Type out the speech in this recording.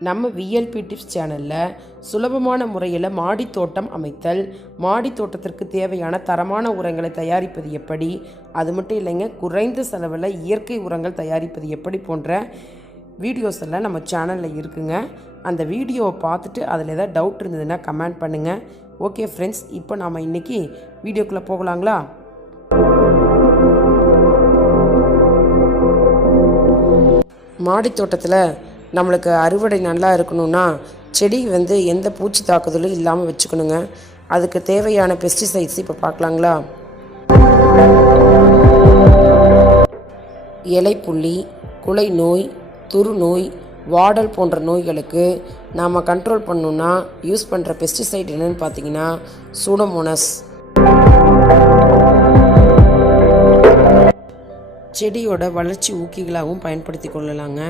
நம்ம VLB tips சேனலில் சுலபமான முறையில் மாடி தோட்டம் அமைத்தல், மாடி தோட்டத்திற்கு தேவையான தரமான உரங்களை தயாரிப்பது எப்படி, அது மட்டும் இல்லைங்க குறைந்த செலவில் இயற்கை உரங்கள் தயாரிப்பது எப்படி போன்ற வீடியோஸ் எல்லாம் நம்ம சேனலில் இருக்குங்க. அந்த வீடியோவை பார்த்துட்டு அதில் ஏதாவது டவுட் இருந்ததுன்னா கமெண்ட் பண்ணுங்கள். ஓகே ஃப்ரெண்ட்ஸ், இப்போ நாம் இன்றைக்கி வீடியோக்குள்ளே போகலாங்களா? மாடி தோட்டத்தில் நம்மளுக்கு அறுவடை நல்லா இருக்கணும்னா செடி எந்த பூச்சி தாக்குதலும் இல்லாமல் வச்சுக்கணுங்க. அதுக்கு தேவையான பெஸ்டிசைட்ஸ் இப்போ பார்க்கலாங்களா? இலைப்புள்ளி, குலை நோய், துரு நோய், வாடல் போன்ற நோய்களுக்கு நாம் கண்ட்ரோல் பண்ணணுன்னா யூஸ் பண்ணுற பெஸ்டிசைட் என்னென்னு பார்த்தீங்கன்னா சூடோமோனஸ். செடியோட வளர்ச்சி ஊக்கிகளாகவும் பயன்படுத்தி கொள்ளலாங்க.